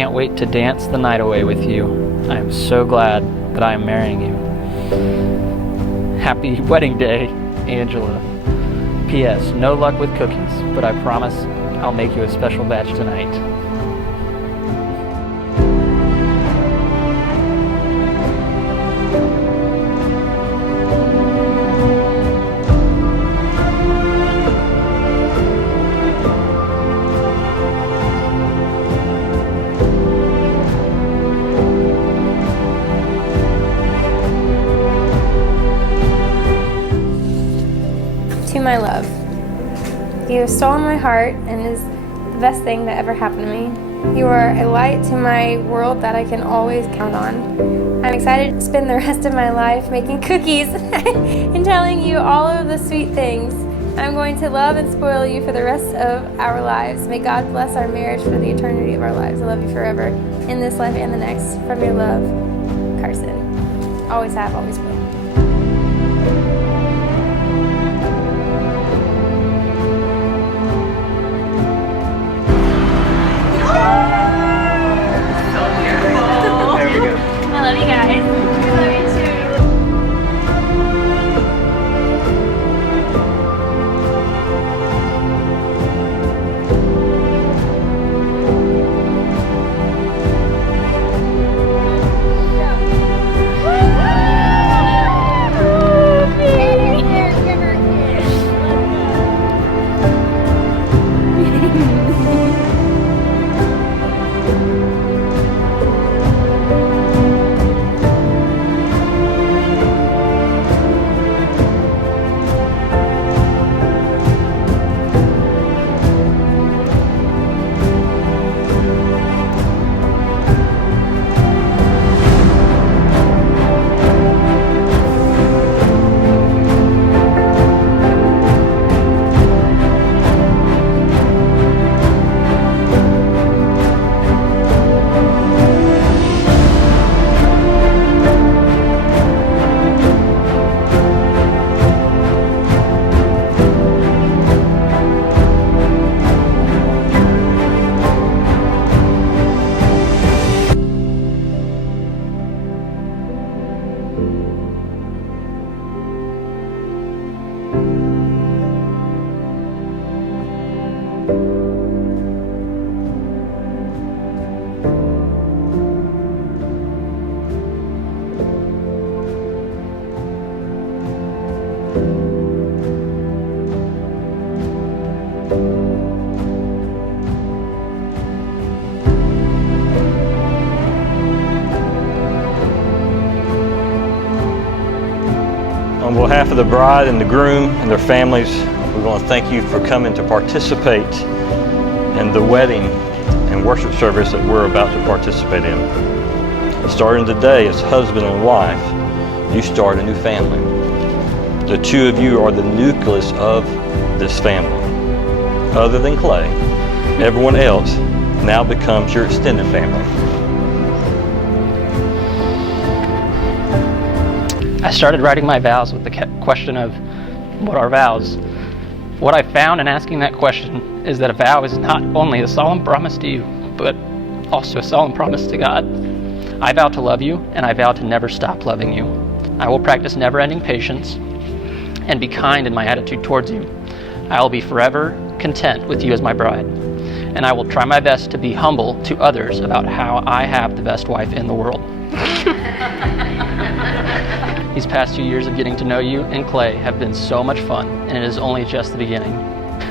can't wait to dance the night away with you. I am so glad that I am marrying you. Happy wedding day, Angela. P.S. No luck with cookies, but I promise I'll make you a special batch tonight. To my love, you have stolen my heart and is the best thing that ever happened to me. You are a light to my world that I can always count on. I'm excited to spend the rest of my life making cookies and telling you all of the sweet things. I'm going to love and spoil you for the rest of our lives. May God bless our marriage for the eternity of our lives. I love you forever, in this life and the next. From your love, Carson. Always have, always will. I love you guys. I love you too. On behalf of the bride and the groom and their families, we want to thank you for coming to participate in the wedding and worship service that we're about to participate in. Starting today as husband and wife, you start a new family. The two of you are the nucleus of this family. Other than Clay, everyone else now becomes your extended family. I started writing my vows with the question of, what are vows? What I found in asking that question is that a vow is not only a solemn promise to you, but also a solemn promise to God. I vow to love you, and I vow to never stop loving you. I will practice never-ending patience and be kind in my attitude towards you. I will be forever content with you as my bride, and I will try my best to be humble to others about how I have the best wife in the world. These past 2 years of getting to know you and Clay have been so much fun, and it is only just the beginning.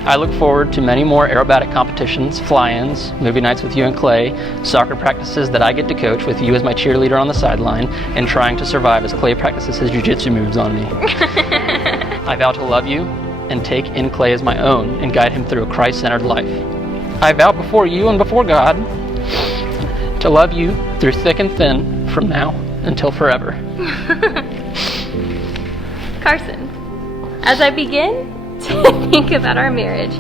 I look forward to many more aerobatic competitions, fly-ins, movie nights with you and Clay, soccer practices that I get to coach with you as my cheerleader on the sideline, and trying to survive as Clay practices his jiu-jitsu moves on me. I vow to love you and take in Clay as my own and guide him through a Christ-centered life. I vow before you and before God to love you through thick and thin from now until forever. Carson, as I begin to think about our marriage,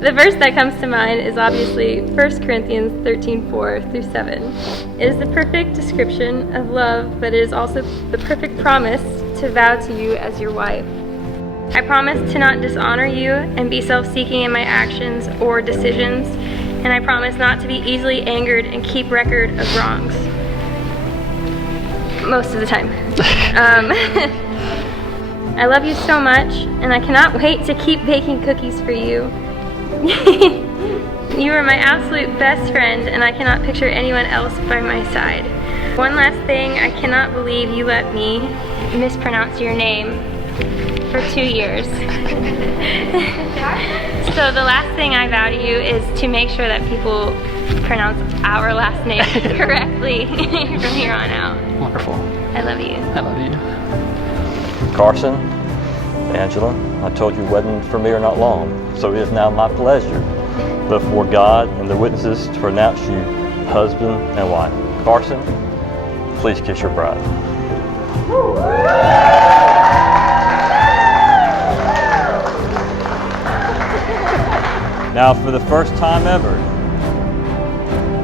the verse that comes to mind is obviously 1 Corinthians 13:4-7. It is the perfect description of love, but it is also the perfect promise to vow to you as your wife. I promise to not dishonor you and be self-seeking in my actions or decisions, and I promise not to be easily angered and keep record of wrongs. Most of the time. I love you so much, and I cannot wait to keep baking cookies for you. You are my absolute best friend, and I cannot picture anyone else by my side. One last thing, I cannot believe you let me mispronounce your name for 2 years. So the last thing I vow to you is to make sure that people pronounce our last name correctly from here on out. Wonderful. I love you. I love you. Carson, Angela, I told you weddings for me are not long, so it is now my pleasure before God and the witnesses to pronounce you husband and wife. Carson, please kiss your bride. Now, for the first time ever,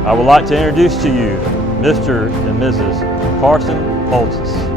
I would like to introduce to you Mr. and Mrs. Carson Holtzis.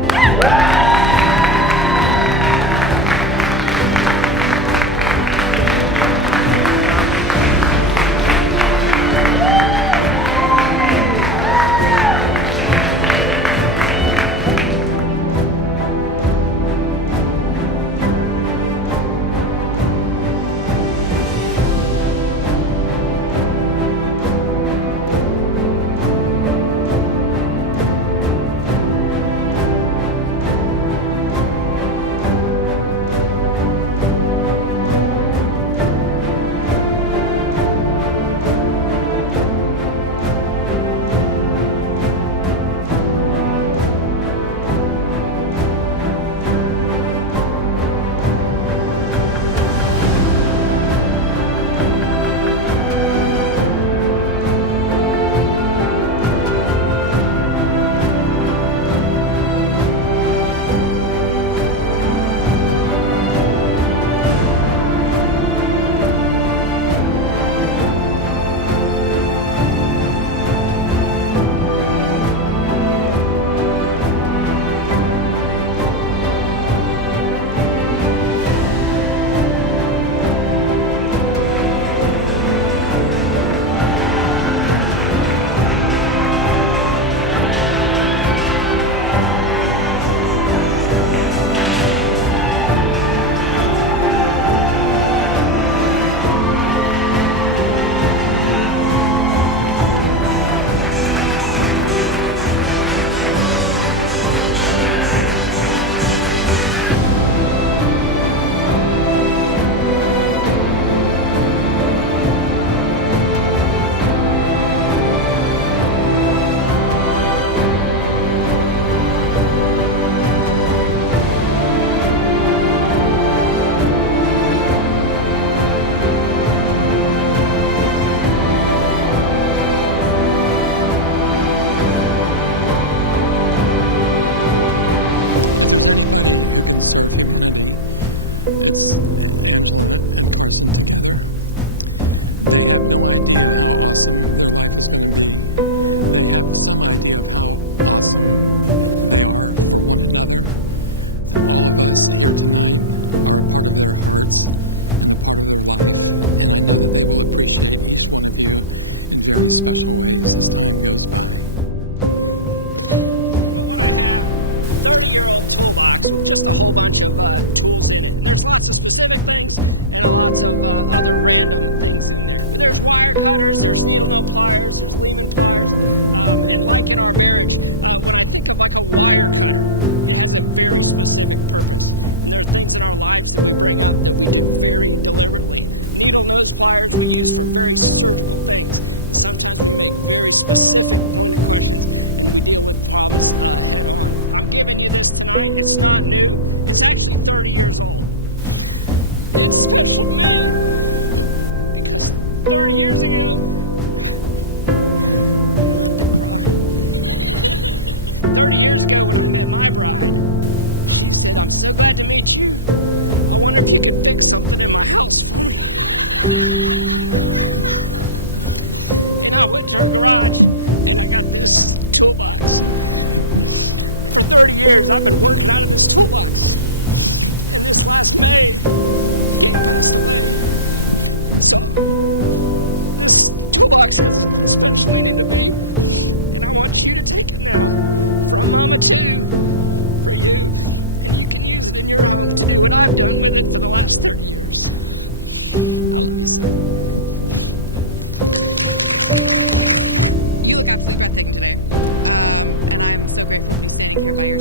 you.